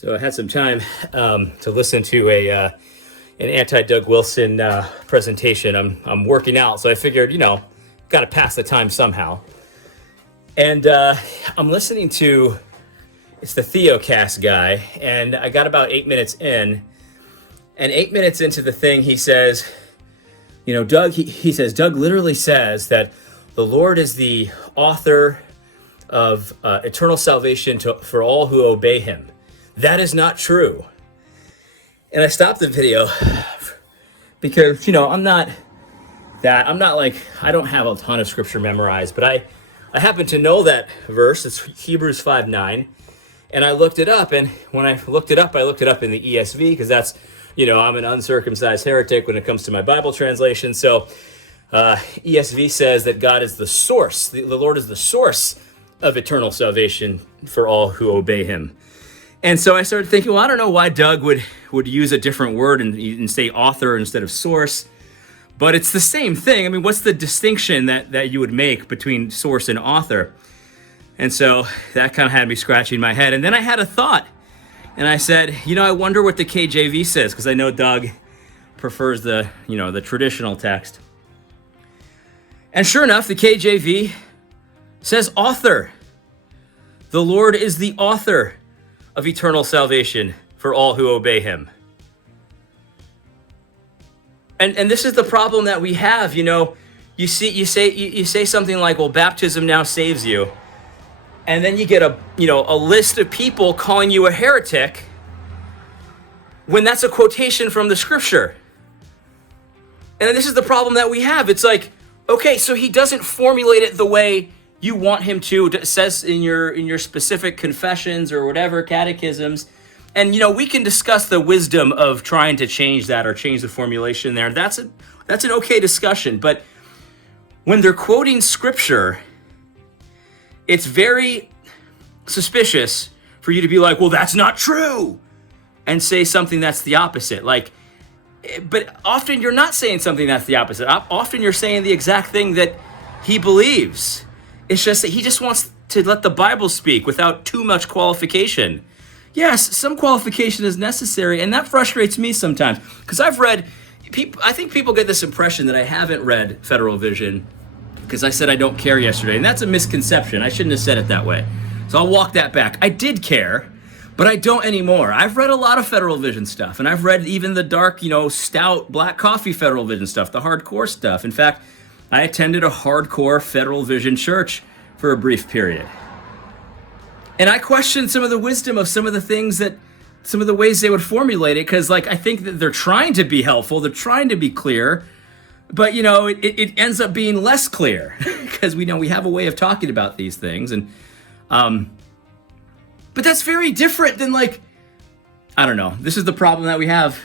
So I had some time to listen to an anti-Doug Wilson presentation. I'm working out, so I figured, got to pass the time somehow. And I'm listening to, it's the Theocast guy, and I got about 8 minutes in. And 8 minutes into the thing, he says, Doug, he says, Doug literally says that the Lord is the author of eternal salvation for all who obey him. That is not true. And I stopped the video because, I'm not like, I don't have a ton of scripture memorized, but I happen to know that verse. It's Hebrews 5:9. And I looked it up. And when I looked it up in the ESV because that's, I'm an uncircumcised heretic when it comes to my Bible translation. So ESV says that God is the source. The Lord is the source of eternal salvation for all who obey him. And so I started thinking, well, I don't know why Doug would use a different word and say author instead of source, but it's the same thing. I mean, what's the distinction that you would make between source and author? And so that kind of had me scratching my head. And then I had a thought, and I said, I wonder what the KJV says, because I know Doug prefers the traditional text. And sure enough, the KJV says author. The Lord is the author of eternal salvation for all who obey him. And this is the problem that we have. You say something like, well, baptism now saves you. And then you get a list of people calling you a heretic when that's a quotation from the scripture. And this is the problem that we have. It's like, okay, so he doesn't formulate it the way you want him to. It says in your specific confessions or whatever, catechisms. And, we can discuss the wisdom of trying to change that or change the formulation there. That's an okay discussion. But when they're quoting scripture, it's very suspicious for you to be like, well, that's not true, and say something that's the opposite. But often you're not saying something that's the opposite. Often you're saying the exact thing that he believes. It's just that he just wants to let the Bible speak without too much qualification. Yes, some qualification is necessary, and that frustrates me sometimes because I think people get this impression that I haven't read Federal Vision because I said I don't care yesterday, and that's a misconception. I shouldn't have said it that way. So I'll walk that back. I did care, but I don't anymore. I've read a lot of Federal Vision stuff, and I've read even the dark, stout black coffee Federal Vision stuff, the hardcore stuff. In fact, I attended a hardcore Federal Vision church for a brief period. And I questioned some of the wisdom of some of the ways they would formulate it, because I think that they're trying to be helpful, they're trying to be clear, but it ends up being less clear because we have a way of talking about these things. And but that's very different than I don't know. This is the problem that we have.